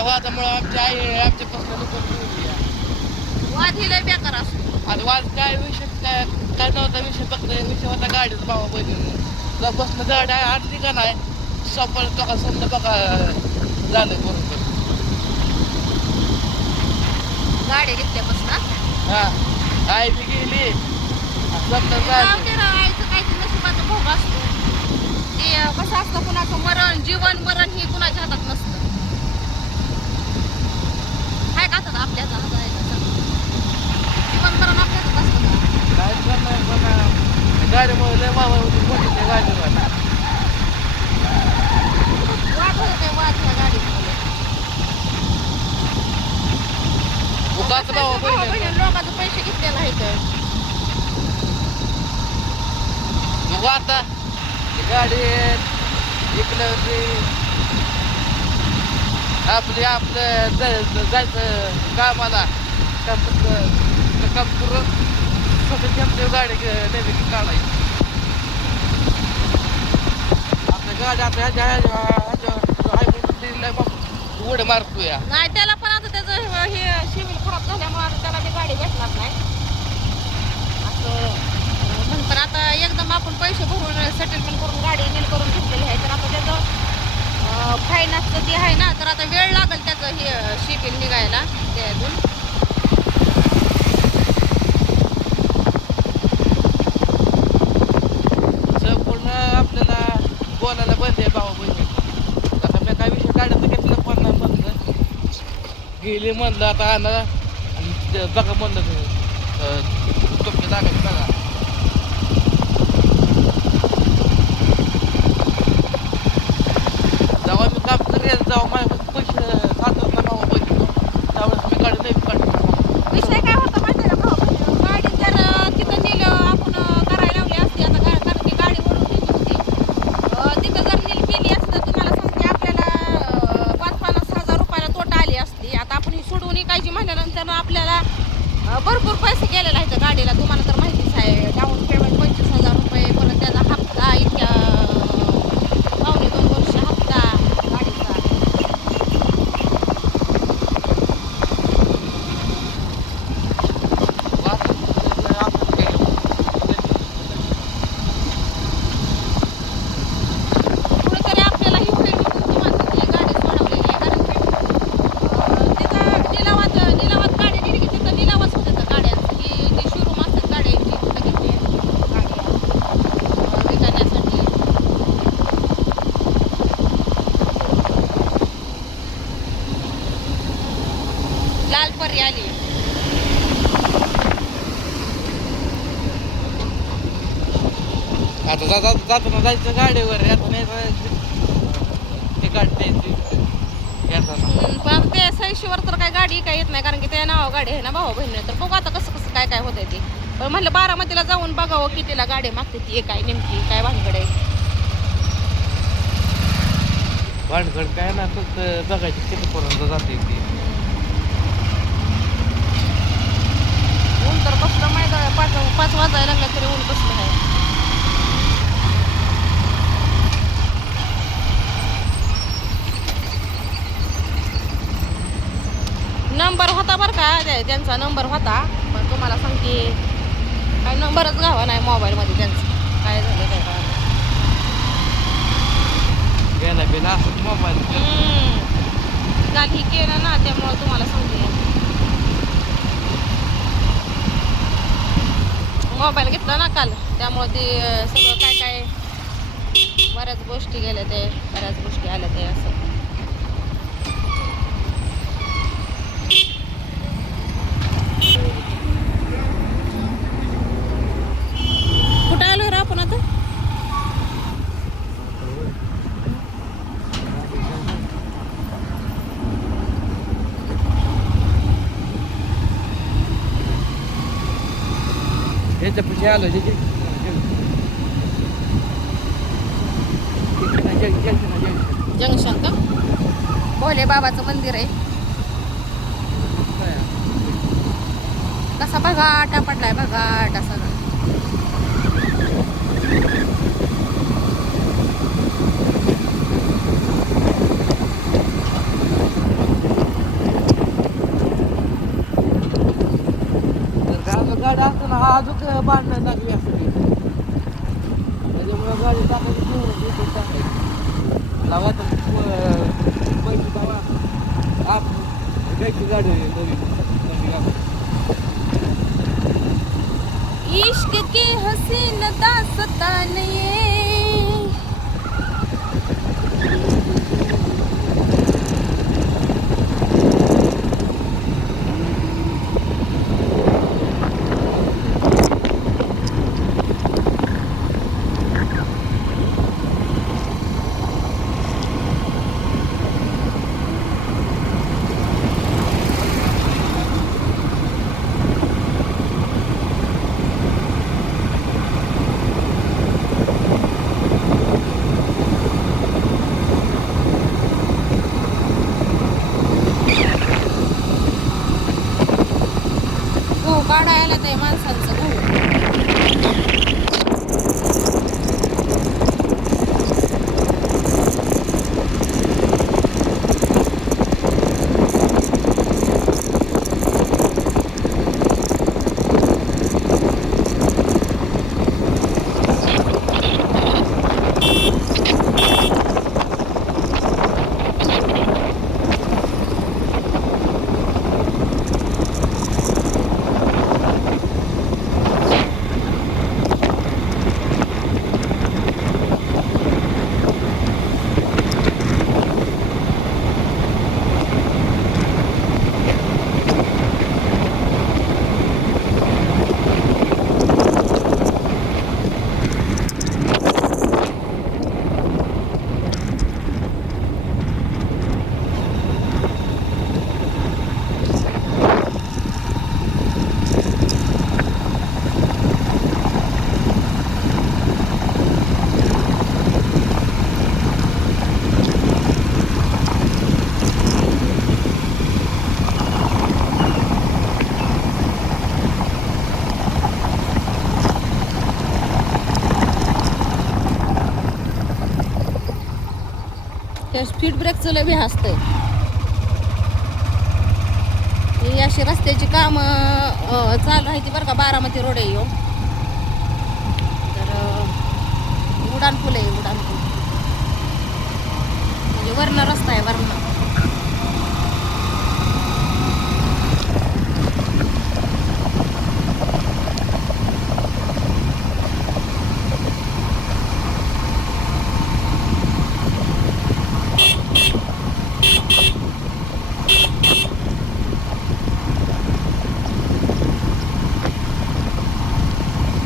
आता वादामुळे आमची आई आमच्यापासून लोक वाद ही लय बेकार असतो. आणि वाद काय विषय काय नव्हता विषय फक्त विषय होता गाडीच भावा बहिणी बसणं गाडी आहे आठ ठिकाण आहे सफळ बघा समजा बघा झालं बरोबर. गाडी घेतल्यापासून हा आई बी गेली समजा आईचं काय ते नशिबाचा भोग असतो. ते कसं असतं कुणाचं मरण जीवन मरण हे कुणाच्या हातात नसतं. काय खातात आपल्या हातात आहे का सांग? जीवन मरण आपल्या हातात असतं का? काय करणार बघा गाडीमुळे लय मामा होती मोठी त्या गाडीवर वाद होते वाद ह्या गाडीमुळे. उगाच भावा बहिणी लोकांचे पैसे घेतलेला आहे तर आता गाडी इकडं आपलं जायचं कामाला काम करून स्वतःची गाडी नेहमी काढायची. आपल्या गाडी आपल्या उड मारतोया नाही त्याला पण आता त्याचं हे सिव्हिल खराब झाल्यामुळे आता त्याला ती गाडी भेटणार नाही असं पण आता एकदम आपण पैसे भरून सेटलमेंट करून गाडी नील करून घेतलेली आहे तर आता त्याचं फायनान्सचं ते आहे ना तर आता वेळ लागेल त्याचं हे सिव्हिल निघायला त्यातून. संपूर्ण आपल्याला बोलायला बंद आहे भाऊ बहिणी. आता मी काय विषय काढायचं घेतलं पण नाही म्हणलं गेली म्हणलं आता आणा आणि बघा म्हणलं तुमच्या जागा बघा. जेव्हा मी काम करेल जेव्हा माझ्या पैसे खातात ना भाऊ बहिणी त्यावेळेस मी गाडी नाही काढणार. विषय काय होता माहिती आहे का भाऊ गाडी जर तिथं नेलं आपण करायला लावली असती आता कारण की गाडी ओढून नेली होती तिथं जर नील केली असती तर तुम्हाला सांगते आपल्याला 5-50 हजार रुपयाला तोटा आली असती. आता आपण ही सोडून विकायची म्हणल्यानंतर आपल्याला भरपूर पैसे गेलेले आहेत गाडीला तुम्हाला तर माहितीच आहे. डाऊन पेमेंट 25,000 रुपये परत त्याचा हप्ता इतक्या 1.5-2 वर्ष हप्ता गाडीचा. कुठेतरी आपल्याला ही होईल म्हणून तुम्हाला गाडी सोडवलेली आहे कारण की तिथं निलावात गाडी दिली की तिथं निलावच होते तर गाड्यांचं की जी शोरूम असतात गाड्यांची तिथं घेतली गाड्या विकण्यासाठी. लाल परी आली. आता जाताना जायचं गाडीवर आता नाही ते गाडी द्यायची येताना. पण ते सैशीवर तर काय गाडी काय येत नाही कारण की त्या नाव गाडी आहे ना भाऊ बहिणी तर बघू आता कसं काय काय होतंय ते. पण म्हणलं बारामतीला जाऊन बघावं कितीला गाडी मागते ती काय नेमकी काय भानगड आहे. भानगड काय ना फक्त बघायची कितीपर्यंत जाते ती. ऊन तर कसलं माहिती आहे 5 वाजायला लागलं तरी ऊन कसलं आहे. नंबर होता बरं का त्यांचा नंबर होता पण तुम्हाला सांगते काय नंबरच घावा नाही मोबाईलमध्ये त्यांचं काय झालं काय का गेला बिला असं मोबाईल काल ही केलं ना त्यामुळं तुम्हाला सांगते मोबाईल घेतला ना काल त्यामुळं ते सगळं काय काय बऱ्याच गोष्टी गेल्या ते बऱ्याच गोष्टी आल्या ते असं. कुठं आलो रे आपण आता याच्या पुढे आलो जंक्शन का भोले बाबाचं मंदिर आहे. कसा बघाटा पडलाय बघाटा सगळा. अजून बांधणं लागली असं त्याच्यामुळं गाडी टाकायची लावा तर पैसे लावा आप घ्यायची गाडी नवी आप इश्क के हसीन दास्तान ये गहू काढायला ते माणसांचं गहू त्या स्पीड ब्रेकचं लय बी असतंय ही अशी रस्त्याची काम चालू आहे ती बरं का बारामती रोड आहे ह्यो. तर उडान पूल आहे उडान पूल म्हणजे वर्ण रस्ता आहे वर्ण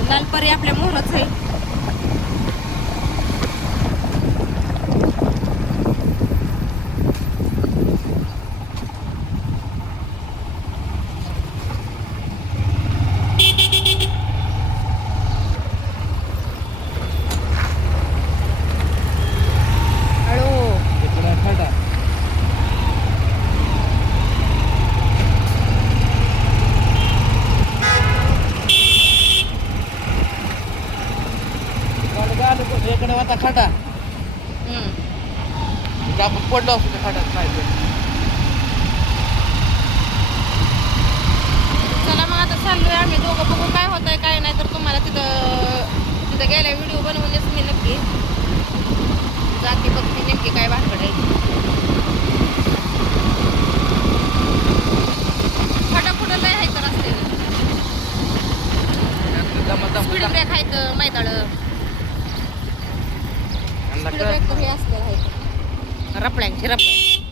लालपरी आपल्या मोहरच आहे. इकडे होता खड्डा आपण पडलो असतो त्या खड्ड्यात नाही चला मग आता चाललोय आम्ही दोघं बघू काय होतंय काय नाही तर तुम्हाला तिथं गेल्या व्हिडिओ बनवूनच मी नक्की जाती बघते नेमकी काय भानगड आहे. फटाफुटं लय आहे तर असते स्पीड ब्रेक आहेत मैदाळ स्पीड ब्रेक तर हे असते रपड्यांची रपड्या